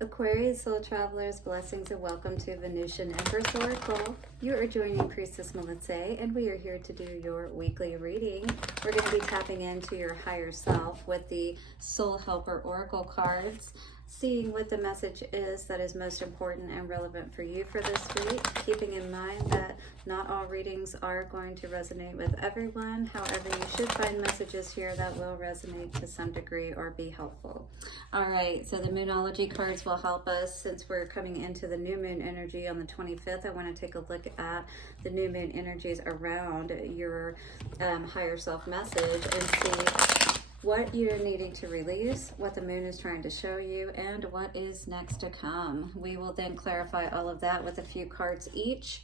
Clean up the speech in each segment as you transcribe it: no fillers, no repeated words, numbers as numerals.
Aquarius soul travelers, blessings and welcome to Venusian Empress Oracle. You are joining Priestess Melissae and we are here to do your weekly reading. We're going to be tapping into your higher self with the Soul Helper Oracle cards, seeing what the message is that is most important and relevant for you for this week, keeping in mind that not all readings are going to resonate with everyone. However, you should find messages here that will resonate to some degree or be helpful. All right, so the Moonology cards will help us since we're coming into the new moon energy on the 25th. I want to take a look at the new moon energies around your higher self message and see what you're needing to release, what the moon is trying to show you, and what is next to come. We will then clarify all of that with a few cards each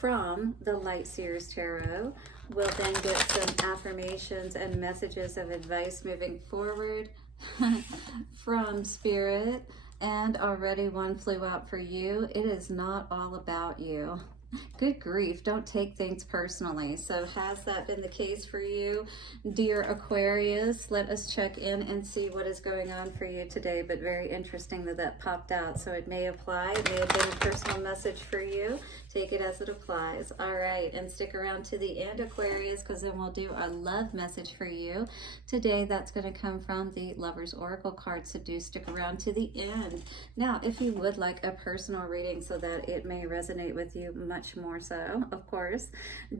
from the Light Seers Tarot. We'll then get some affirmations and messages of advice moving forward from Spirit. And already one flew out for you. It is not all about you. Good grief, don't take things personally. So has that been the case for you, dear Aquarius? Let us check in and see what is going on for you today, but very interesting that that popped out. So it may apply, it may have been a personal message for you. Take it as it applies. All right, and stick around to the end, Aquarius, because then we'll do a love message for you. Today, that's going to come from the Lovers Oracle card, so do stick around to the end. Now, if you would like a personal reading so that it may resonate with you much more so, of course,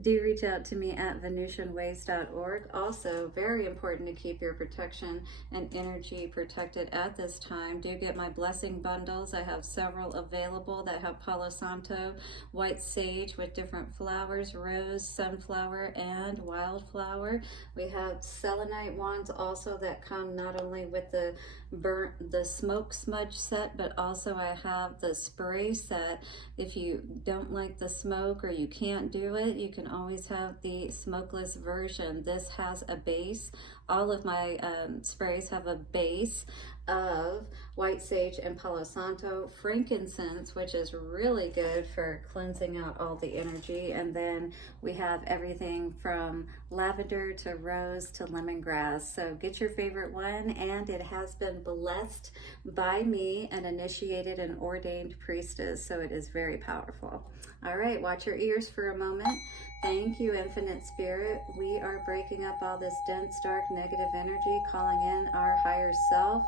do reach out to me at venusianways.org. Also, very important to keep your protection and energy protected at this time. Do get my blessing bundles. I have several available that have Palo Santo, white sage with different flowers, rose, sunflower, and wildflower. We have selenite wands also that come not only with the smoke smudge set, but also I have the spray set. If you don't like the smoke or you can't do it, you can always have the smokeless version. This has a base. All of my sprays have a base of white sage and Palo Santo, frankincense, which is really good for cleansing out all the energy, and then we have everything from lavender to rose to lemongrass. So get your favorite one, and it has been blessed by me, an initiated and ordained priestess, so it is very powerful. All right, watch your ears for a moment. Thank you, Infinite Spirit. We are breaking up all this dense, dark, negative energy, calling in our higher self,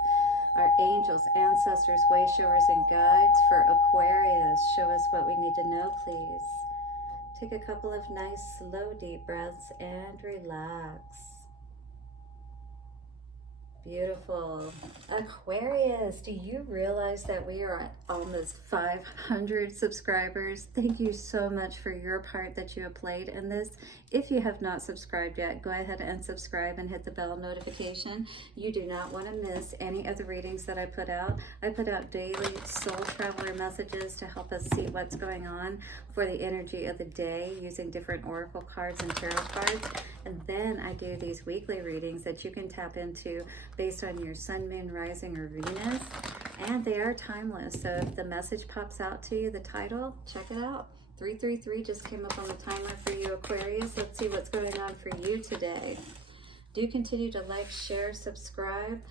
our angels, ancestors, way showers, and guides for Aquarius. Show us what we need to know, please. Take a couple of nice, slow, deep breaths and relax. Beautiful. Aquarius, do you realize that we are at almost 500 subscribers? Thank you so much for your part that you have played in this. If you have not subscribed yet, go ahead and subscribe and hit the bell notification. You do not want to miss any of the readings that I put out. I put out daily soul traveler messages to help us see what's going on for the energy of the day using different oracle cards and tarot cards. And then I do these weekly readings that you can tap into based on your sun, moon, rising, or Venus. And they are timeless. So if the message pops out to you, the title, check it out. 333 just came up on the timer for you, Aquarius. Let's see what's going on for you today. Do continue to like, share, subscribe,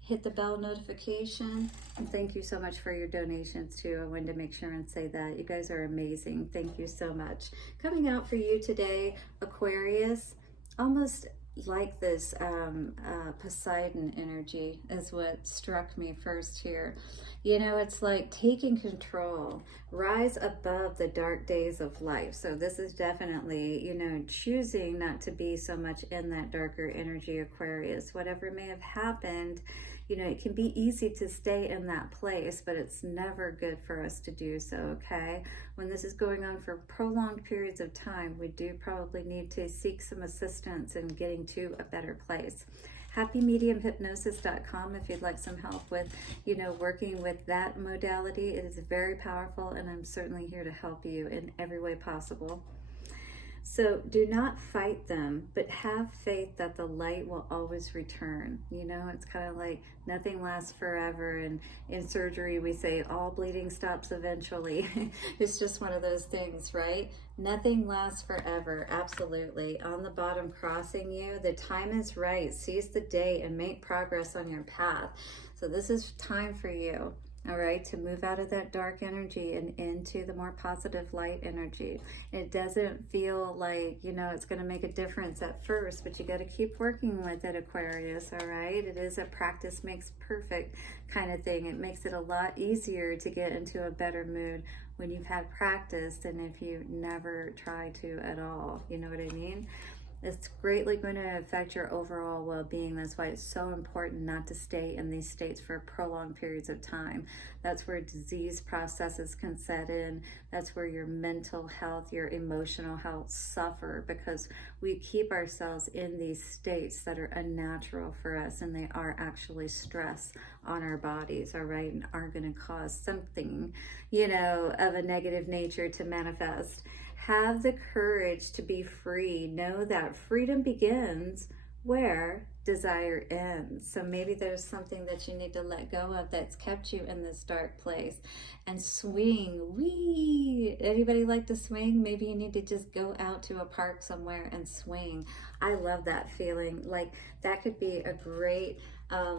hit the bell notification, and thank you so much for your donations too. I wanted to make sure and say that. You guys are amazing. Thank you so much. Coming out for you today, Aquarius, almost like this Poseidon energy is what struck me first here. You know, it's like taking control, rise above the dark days of life. So this is definitely, you know, choosing not to be so much in that darker energy, Aquarius. Whatever may have happened, you know, it can be easy to stay in that place, but it's never good for us to do so, okay? When this is going on for prolonged periods of time, we do probably need to seek some assistance in getting to a better place. happymediumhypnosis.com if you'd like some help with, you know, working with that modality. It is very powerful, and I'm certainly here to help you in every way possible. So do not fight them, but have faith that the light will always return. You know, it's kind of like nothing lasts forever. And in surgery, we say all bleeding stops eventually. It's just one of those things, right? Nothing lasts forever. Absolutely. On the bottom, crossing you, the time is right. Seize the day and make progress on your path. So this is time for you. all right, to move out of that dark energy and into the more positive light energy. It doesn't feel like, you know, it's going to make a difference at first, but you got to keep working with it, Aquarius, all right? It is a practice makes perfect kind of thing. It makes it a lot easier to get into a better mood when you've had practice than if you never try to at all. You know what I mean? It's greatly going to affect your overall well-being. That's why it's so important not to stay in these states for prolonged periods of time. That's where disease processes can set in. That's where your mental health, your emotional health suffer, because we keep ourselves in these states that are unnatural for us, and they are actually stress on our bodies, all right, and are going to cause something, you know, of a negative nature to manifest. Have the courage to be free. Know that freedom begins where desire ends. So maybe there's something that you need to let go of that's kept you in this dark place. And swing. Wee! Anybody like to swing? Maybe you need to just go out to a park somewhere and swing. I love that feeling. Like, that could be a great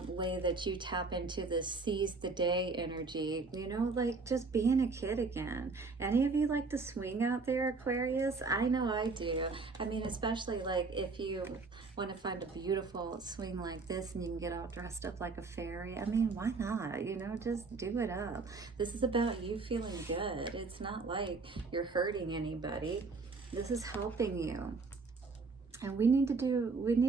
way that you tap into the seize the day energy, you know, like just being a kid again. Any of you like to swing out there, Aquarius? I know I do. I mean, especially like if you want to find a beautiful swing like this and you can get all dressed up like a fairy. I mean, why not? You know, just do it up. This is about you feeling good. It's not like you're hurting anybody. This is helping you. And we need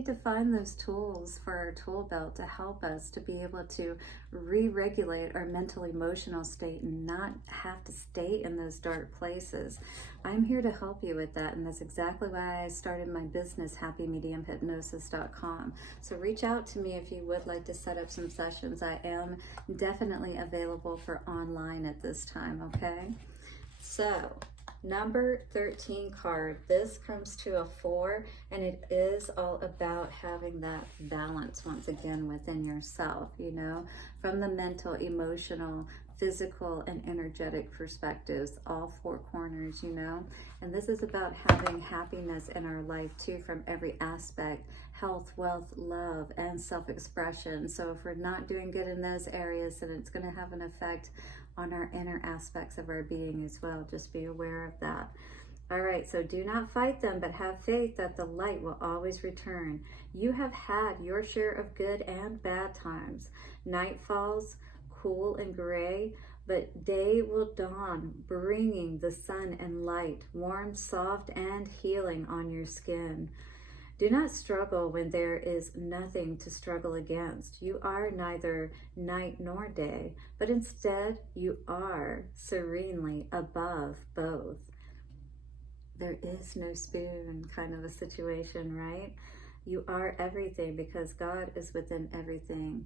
to find those tools for our tool belt to help us to be able to re-regulate our mental emotional state and not have to stay in those dark places. I'm here to help you with that, and that's exactly why I started my business, happymediumhypnosis.com. So reach out to me if you would like to set up some sessions. I am definitely available for online at this time, okay? So number 13 card, this comes to a 4, and it is all about having that balance once again within yourself, you know, from the mental, emotional, physical, and energetic perspectives, all 4 corners, you know. And this is about having happiness in our life too, from every aspect: health, wealth, love, and self-expression. So if we're not doing good in those areas, then it's going to have an effect on our inner aspects of our being as well. Just be aware of that. All right, so do not fight them, but have faith that the light will always return. You have had your share of good and bad times. Night falls, cool and gray, but day will dawn, bringing the sun and light, warm, soft, and healing on your skin. Do not struggle when there is nothing to struggle against. You are neither night nor day, but instead you are serenely above both. There is no spoon kind of a situation, right? You are everything because God is within everything.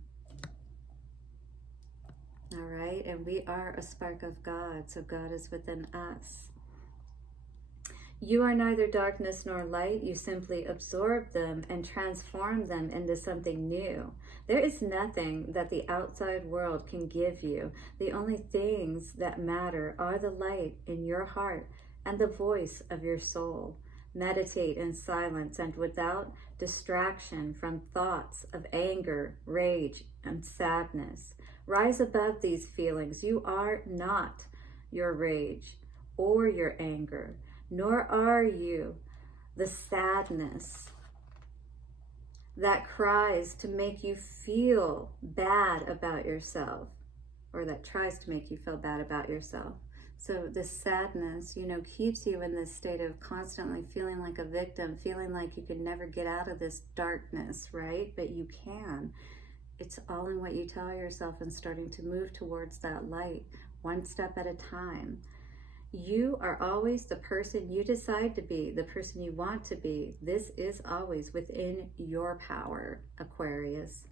All right, and we are a spark of God, so God is within us. You are neither darkness nor light. You simply absorb them and transform them into something new. There is nothing that the outside world can give you. The only things that matter are the light in your heart and the voice of your soul. Meditate in silence and without distraction from thoughts of anger, rage, and sadness. Rise above these feelings. You are not your rage or your anger, nor are you the sadness that cries to make you feel bad about yourself, or that tries to make you feel bad about yourself. So the sadness, you know, keeps you in this state of constantly feeling like a victim, feeling like you can never get out of this darkness, right? But you can. It's all in what you tell yourself and starting to move towards that light, one step at a time. You are always the person you decide to be, the person you want to be. This is always within your power, Aquarius.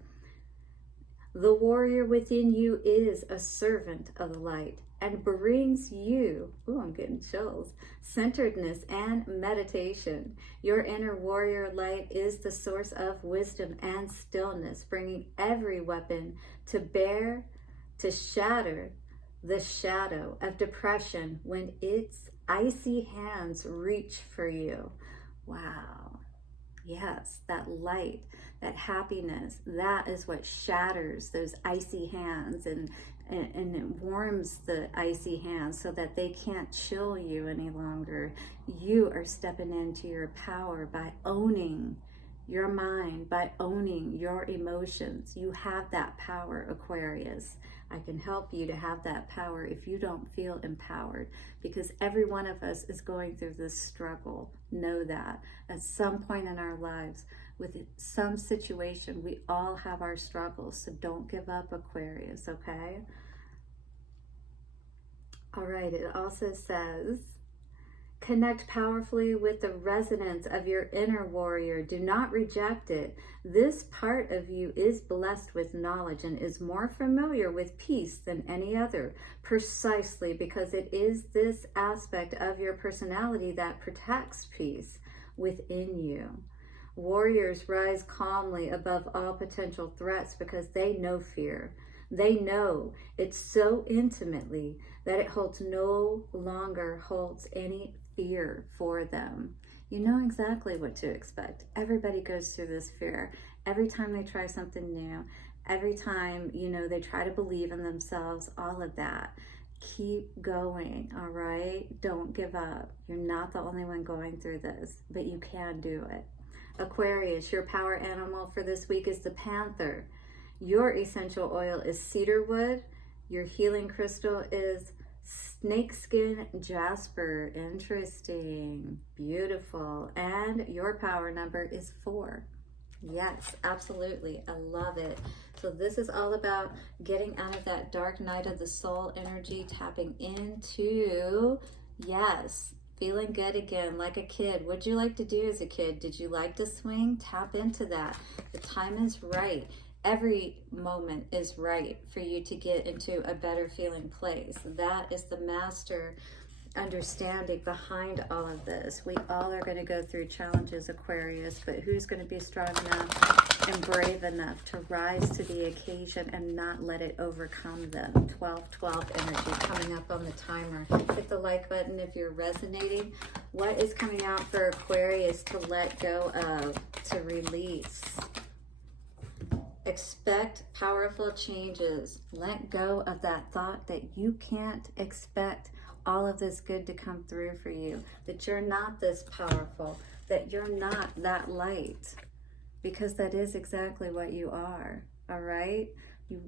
The warrior within you is a servant of the light and brings you, oh, I'm getting chills, centeredness and meditation. Your inner warrior light is the source of wisdom and stillness, bringing every weapon to bear to shatter the shadow of depression when its icy hands reach for you. Wow. Yes, that light, that happiness, that is what shatters those icy hands and and it warms the icy hands so that they can't chill you any longer. You are stepping into your power by owning your mind, by owning your emotions. You have that power, Aquarius. I can help you to have that power if you don't feel empowered, because every one of us is going through this struggle. Know that at some point in our lives, with some situation, we all have our struggles. So don't give up, Aquarius, okay? All right, it also says, connect powerfully with the resonance of your inner warrior. Do not reject it. This part of you is blessed with knowledge and is more familiar with peace than any other, precisely because it is this aspect of your personality that protects peace within you. Warriors rise calmly above all potential threats because they know fear. They know it so intimately that it no longer holds any fear for them. You know exactly what to expect. Everybody goes through this fear. Every time they try something new, every time, they try to believe in themselves, all of that. Keep going, all right? Don't give up. You're not the only one going through this, but you can do it. Aquarius, your power animal for this week is the Panther. Your essential oil is cedarwood. Your healing crystal is Snakeskin Jasper. Interesting. Beautiful. And your power number is 4. Yes, absolutely. I love it. So this is all about getting out of that dark night of the soul energy, tapping into, yes, feeling good again, like a kid. What'd you like to do as a kid? Did you like to swing? Tap into that. The time is right. Every moment is right for you to get into a better feeling place. That is the master understanding behind all of this. We all are going to go through challenges, Aquarius, but who's going to be strong enough and brave enough to rise to the occasion and not let it overcome them? 12-12 energy coming up on the timer. Hit the like button if you're resonating. What is coming out for Aquarius to let go of, to release? Expect powerful changes. Let go of that thought that you can't expect all of this good to come through for you, that you're not this powerful, that you're not that light, because that is exactly what you are, all right?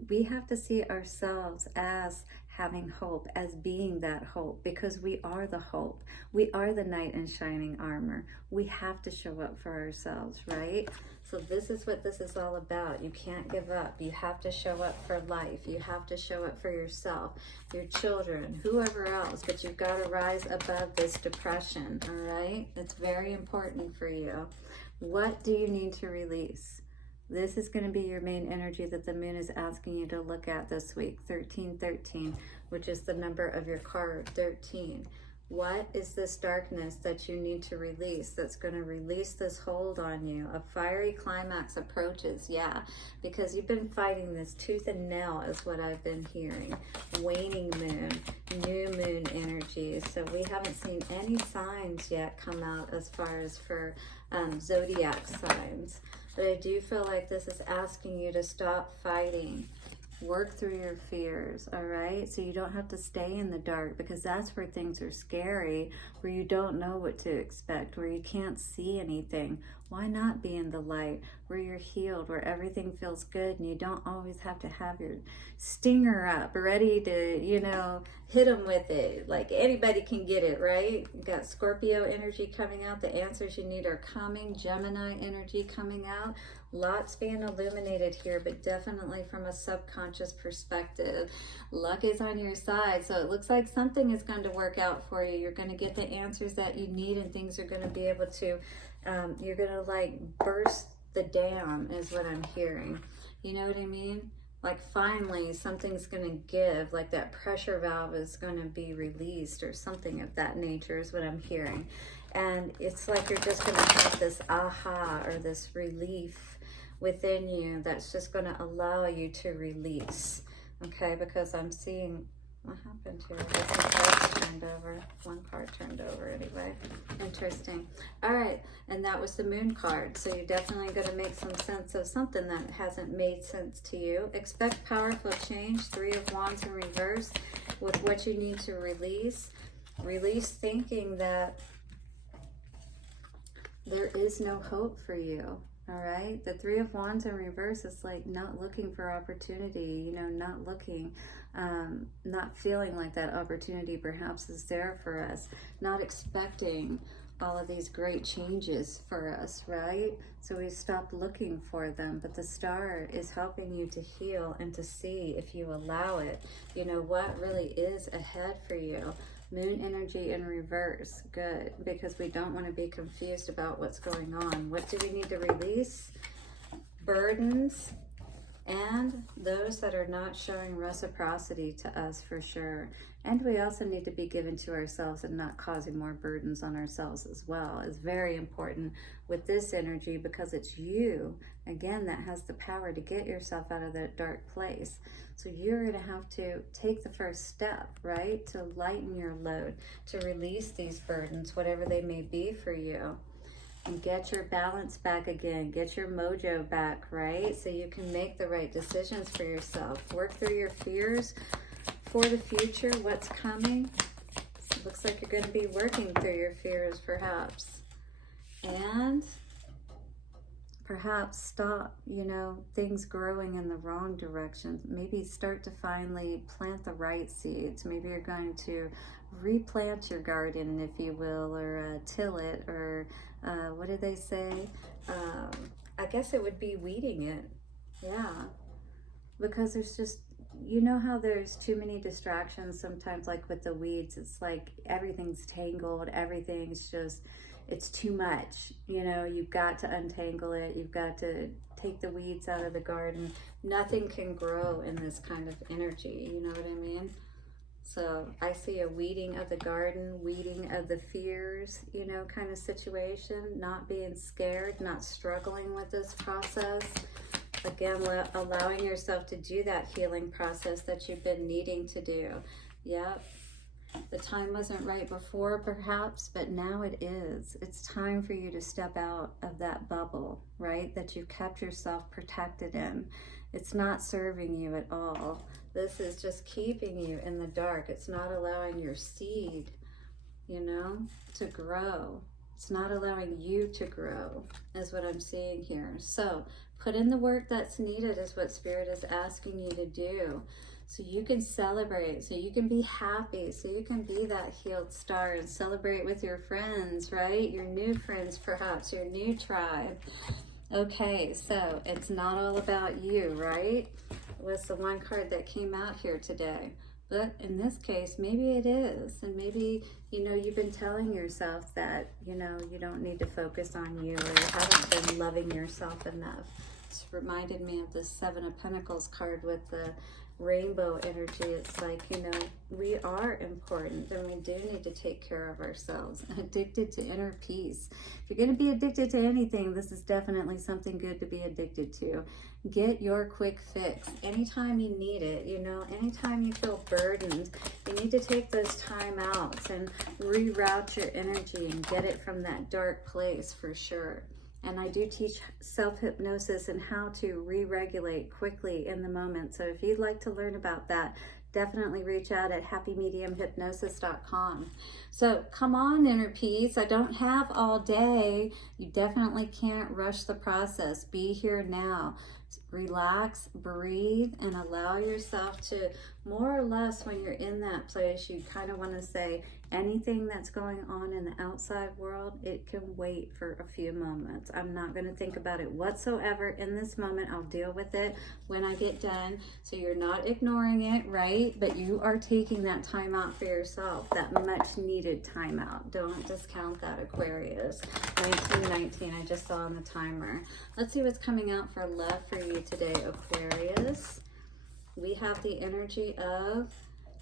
We have to see ourselves as having hope, as being that hope, because we are the hope. We are the knight in shining armor. We have to show up for ourselves, right? So this is what this is all about. You can't give up. You have to show up for life. You have to show up for yourself, your children, whoever else, but you've got to rise above this depression, all right? It's very important for you. What do you need to release? This is going to be your main energy that the moon is asking you to look at this week. 1313, which is the number of your card, 13. What is this darkness that you need to release that's going to release this hold on you? A fiery climax approaches, yeah, because you've been fighting this tooth and nail is what I've been hearing. Waning moon, new moon energies. So we haven't seen any signs yet come out as far as for zodiac signs. But I do feel like this is asking you to stop fighting. Work through your fears, all right? So you don't have to stay in the dark, because that's where things are scary, where you don't know what to expect, where you can't see anything. Why not be in the light, where you're healed, where everything feels good, and you don't always have to have your stinger up, ready to, hit them with it. Like anybody can get it, right? You got Scorpio energy coming out. The answers you need are coming. Gemini energy coming out. Lots being illuminated here, but definitely from a subconscious perspective. Luck is on your side, so it looks like something is going to work out for you. You're going to get the answers that you need, and things are going to be able to, you're going to like burst the dam is what I'm hearing. You know what I mean? Like finally something's going to give, like that pressure valve is going to be released or something of that nature is what I'm hearing. And it's like you're just going to have this aha or this relief within you that's just going to allow you to release, okay? Because I'm seeing What happened here? I guess the cards turned over. One card turned over anyway. Interesting. All right, and that was the Moon card. So you're definitely going to make some sense of something that hasn't made sense to you. Expect powerful change. 3 of Wands in reverse with what you need to release. Release thinking that there is no hope for you. All right, the 3 of Wands in reverse is like not looking for opportunity, you know, not looking, not feeling like that opportunity perhaps is there for us, not expecting all of these great changes for us, right? So we stopped looking for them, but the star is helping you to heal and to see, if you allow it, you know, what really is ahead for you. Moon energy in reverse, good, because we don't want to be confused about what's going on. What do we need to release? Burdens and those that are not showing reciprocity to us for sure. And we also need to be given to ourselves and not causing more burdens on ourselves as well. It's very important with this energy because it's you, again, that has the power to get yourself out of that dark place. So you're going to have to take the first step, right? To lighten your load, to release these burdens, whatever they may be for you. And get your balance back again, get your mojo back, right? So you can make the right decisions for yourself. Work through your fears for the future, what's coming. It looks like you're going to be working through your fears, perhaps. And perhaps stop, you know, things growing in the wrong direction. Maybe start to finally plant the right seeds. Maybe you're going to replant your garden, if you will, or till it, or what do they say? I guess it would be weeding it. Yeah. Because there's just, you know how there's too many distractions sometimes, like with the weeds, it's like everything's tangled, everything's just, it's too much, you know, you've got to untangle it, you've got to take the weeds out of the garden. Nothing can grow in this kind of energy, you know what I mean? So I see a weeding of the garden, weeding of the fears, you know, kind of situation, not being scared, not struggling with this process. Again, allowing yourself to do that healing process that you've been needing to do. Yep. The time wasn't right before, perhaps, but now it is. It's time for you to step out of that bubble, right? That you kept yourself protected in. It's not serving you at all. This is just keeping you in the dark. It's not allowing your seed, you know, to grow. It's not allowing you to grow, is what I'm seeing here. So put in the work that's needed is what Spirit is asking you to do. So you can celebrate, so you can be happy, so you can be that healed star and celebrate with your friends, right? Your new friends, perhaps, your new tribe. Okay, so it's not all about you, right? Was the one card that came out here today. But in this case, maybe it is. And maybe, you know, you've been telling yourself that, you know, you don't need to focus on you, or you haven't been loving yourself enough. It's reminded me of the 7 of Pentacles card with the rainbow energy. It's like, you know, we are important and we do need to take care of ourselves. Addicted to inner peace. If you're going to be addicted to anything, this is definitely something good to be addicted to. Get your quick fix anytime you need it. You know, anytime you feel burdened, you need to take those time outs and reroute your energy and get it from that dark place for sure. And I do teach self-hypnosis and how to re-regulate quickly in the moment. So if you'd like to learn about that, definitely reach out at happymediumhypnosis.com. So come on, inner peace. I don't have all day. You definitely can't rush the process. Be here now. Relax, breathe, and allow yourself to, more or less when you're in that place, you kind of want to say anything that's going on in the outside world, it can wait for a few moments. I'm not going to think about it whatsoever in this moment. I'll deal with it when I get done. So you're not ignoring it, right? But you are taking that time out for yourself, that much needed time out. Don't discount that, Aquarius. 1919, I just saw on the timer. Let's see what's coming out for love for you today, Aquarius. We have the energy of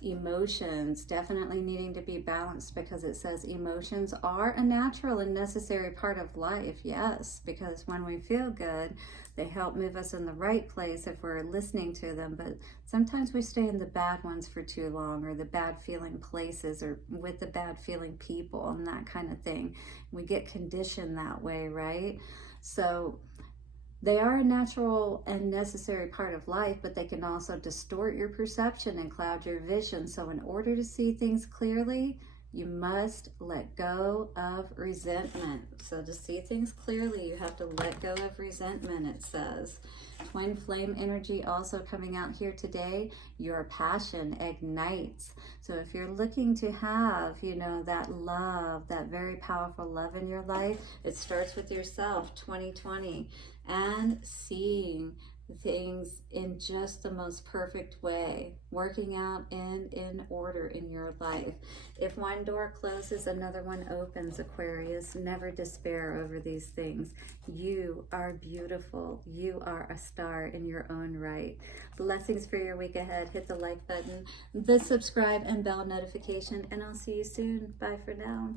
Emotions definitely needing to be balanced, because it says emotions are a natural and necessary part of life. Yes, because when we feel good, they help move us in the right place if we're listening to them. But sometimes we stay in the bad ones for too long, or the bad feeling places, or with the bad feeling people and that kind of thing. We get conditioned that way, right? So they are a natural and necessary part of life, but they can also distort your perception and cloud your vision. So in order to see things clearly, you must let go of resentment. So to see things clearly, you have to let go of resentment, it says. Twin flame energy also coming out here today. Your passion ignites. So if you're looking to have, you know, that love, that very powerful love in your life, it starts with yourself, 2020, and seeing things in just the most perfect way, working out in order in your life. If one door closes, another one opens, Aquarius. Never despair over these things. You are beautiful. You are a star in your own right. Blessings for your week ahead. Hit the like button, the subscribe and bell notification, and I'll see you soon. Bye for now.